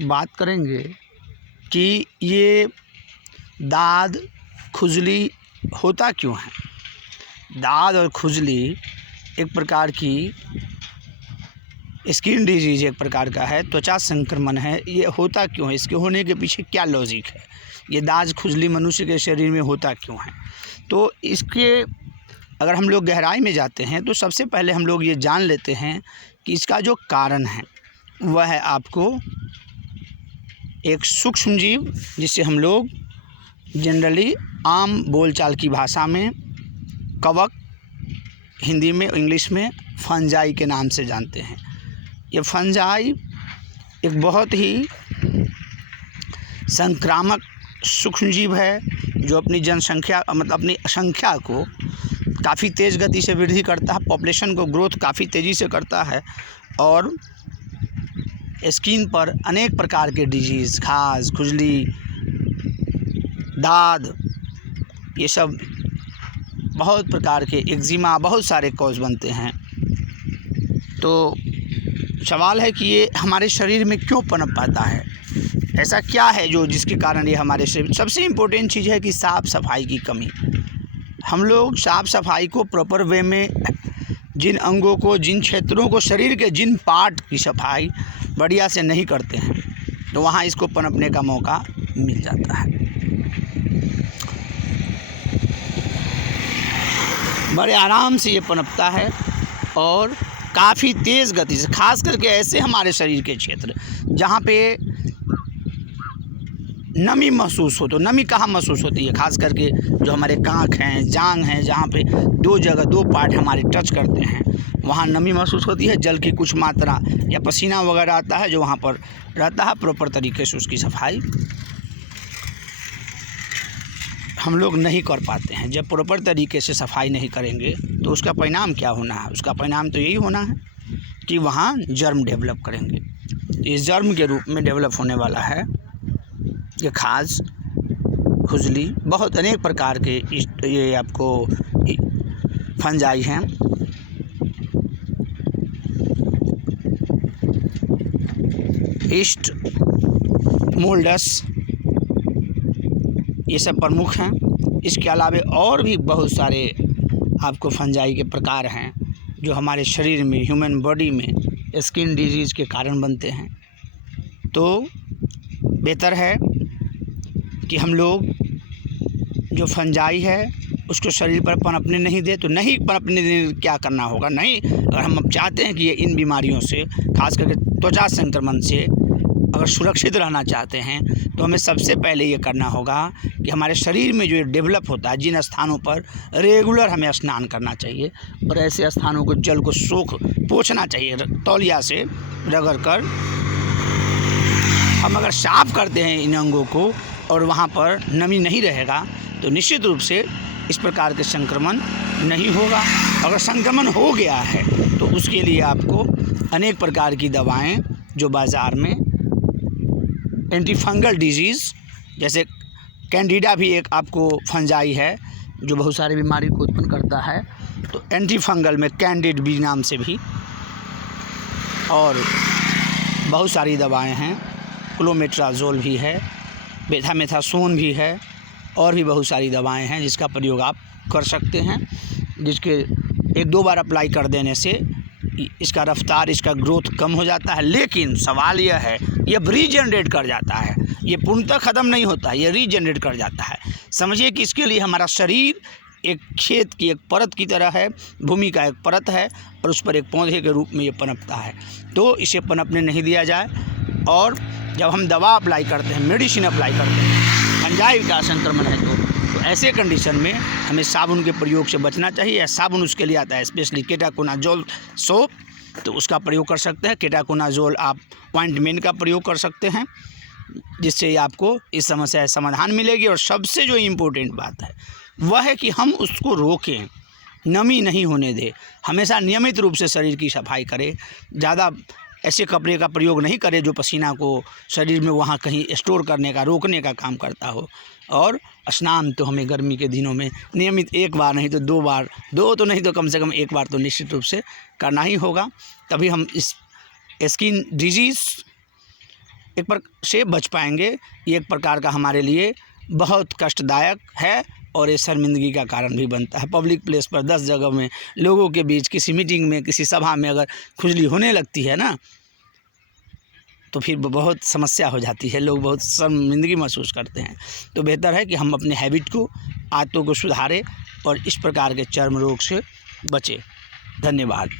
बात करेंगे कि ये दाद खुजली होता क्यों है। दाद और खुजली एक प्रकार की स्किन डिजीज एक प्रकार का है, त्वचा संक्रमण है। ये होता क्यों है, इसके होने के पीछे क्या लॉजिक है, ये दाद खुजली मनुष्य के शरीर में होता क्यों है। तो इसके अगर हम लोग गहराई में जाते हैं तो सबसे पहले हम लोग ये जान लेते हैं कि इसका जो कारण है वह है आपको एक सूक्ष्म जीव, जिससे हम लोग जनरली आम बोलचाल की भाषा में कवक, हिंदी में इंग्लिश में फंजाई के नाम से जानते हैं। ये फंजाई एक बहुत ही संक्रामक सूक्ष्म जीव है जो अपनी जनसंख्या मतलब अपनी संख्या को काफ़ी तेज़ गति से वृद्धि करता है, पॉपुलेशन को ग्रोथ काफ़ी तेज़ी से करता है और स्किन पर अनेक प्रकार के डिजीज़, खाज, खुजली, दाद, ये सब बहुत प्रकार के एक्जिमा, बहुत सारे कॉज बनते हैं। तो सवाल है कि ये हमारे शरीर में क्यों पनप पाता है, ऐसा क्या है जो जिसके कारण ये हमारे शरीर। सबसे इम्पोर्टेंट चीज़ है कि साफ़ सफाई की कमी। हम लोग साफ़ सफाई को प्रॉपर वे में, जिन अंगों को, जिन क्षेत्रों को, शरीर के जिन पार्ट की सफाई बढ़िया से नहीं करते हैं तो वहाँ इसको पनपने का मौका मिल जाता है। बड़े आराम से ये पनपता है और काफ़ी तेज़ गति से, खास करके ऐसे हमारे शरीर के क्षेत्र जहाँ पे नमी महसूस हो। तो नमी कहाँ महसूस होती है, खास करके जो हमारे कांख हैं, जांघ हैं, जहाँ पे दो जगह दो पार्ट हमारे टच करते हैं वहाँ नमी महसूस होती है। जल की कुछ मात्रा या पसीना वगैरह आता है जो वहाँ पर रहता है, प्रॉपर तरीके से उसकी सफाई हम लोग नहीं कर पाते हैं। जब प्रॉपर तरीके से सफाई नहीं करेंगे तो उसका परिणाम क्या होना है, उसका परिणाम तो यही होना है कि वहाँ जर्म डेवलप करेंगे। इस जर्म के रूप में डेवलप होने वाला है ये खाज, खुजली, बहुत अनेक प्रकार के ये आपको फंजाई हैं। ईस्ट, मोल्डस, ये सब प्रमुख हैं। इसके अलावा और भी बहुत सारे आपको फंजाई के प्रकार हैं जो हमारे शरीर में, ह्यूमन बॉडी में स्किन डिजीज़ के कारण बनते हैं। तो बेहतर है कि हम लोग जो फंजाई है उसको शरीर पर पनपने नहीं दे। तो नहीं पनपने देने क्या करना होगा, नहीं, अगर हम चाहते हैं कि ये इन बीमारियों से, खास करके त्वचा संक्रमण से अगर सुरक्षित रहना चाहते हैं तो हमें सबसे पहले ये करना होगा कि हमारे शरीर में जो डेवलप होता है जिन स्थानों पर रेगुलर हमें स्नान करना चाहिए और ऐसे स्थानों को जल को सोख पोंछना चाहिए तौलिया से रगड़ कर। हम अगर साफ करते हैं इन अंगों को और वहाँ पर नमी नहीं रहेगा तो निश्चित रूप से इस प्रकार के संक्रमण नहीं होगा। अगर संक्रमण हो गया है तो उसके लिए आपको अनेक प्रकार की दवाएं जो बाज़ार में, एंटी फंगल डिजीज़ जैसे कैंडिडा भी एक आपको फंजाई है जो बहुत सारी बीमारी को उत्पन्न करता है, तो एंटी फंगल में कैंडिड बी नाम से भी और बहुत सारी दवाएं हैं। क्लोमेट्राजोल भी है, बेथामेथासोन भी है और भी बहुत सारी दवाएं हैं जिसका प्रयोग आप कर सकते हैं, जिसके एक दो बार अप्लाई कर देने से इसका रफ्तार, इसका ग्रोथ कम हो जाता है। लेकिन सवाल यह है ये रीजनरेट कर जाता है, ये पूर्णतः ख़त्म नहीं होता, ये रीजनरेट कर जाता है। समझिए कि इसके लिए हमारा शरीर एक खेत की एक परत की तरह है, भूमि का एक परत है और उस पर एक पौधे के रूप में ये पनपता है। तो इसे पनपने नहीं दिया जाए। और जब हम दवा अप्लाई करते हैं, मेडिसिन अप्लाई करते हैं, फंजाई का संक्रमण है तो ऐसे कंडीशन में हमें साबुन के प्रयोग से बचना चाहिए। या साबुन उसके लिए आता है स्पेशली केटाकोनाजोल सोप, तो उसका प्रयोग कर सकते हैं। केटाकोनाजोल आप ऑइंटमेंट का प्रयोग कर सकते हैं जिससे आपको इस समस्या का समाधान मिलेगी। और सबसे जो इम्पोर्टेंट बात है वह है कि हम उसको रोकें, नमी नहीं होने दें, हमेशा नियमित रूप से शरीर की सफाई करें, ज़्यादा ऐसे कपड़े का प्रयोग नहीं करें जो पसीना को शरीर में वहाँ कहीं स्टोर करने का, रोकने का काम करता हो। और स्नान तो हमें गर्मी के दिनों में नियमित एक बार नहीं तो दो बार, दो तो नहीं तो कम से कम एक बार तो निश्चित रूप से करना ही होगा। तभी हम इस स्किन डिजीज़ एक प्रकार से बच पाएंगे। ये एक प्रकार का हमारे लिए बहुत कष्टदायक है और ये शर्मिंदगी का कारण भी बनता है। पब्लिक प्लेस पर 10 जगह में लोगों के बीच किसी मीटिंग में, किसी सभा में अगर खुजली होने लगती है ना, तो फिर बहुत समस्या हो जाती है, लोग बहुत शर्मिंदगी महसूस करते हैं। तो बेहतर है कि हम अपने हैबिट को, आदतों को सुधारें और इस प्रकार के चर्म रोग से बचें। धन्यवाद।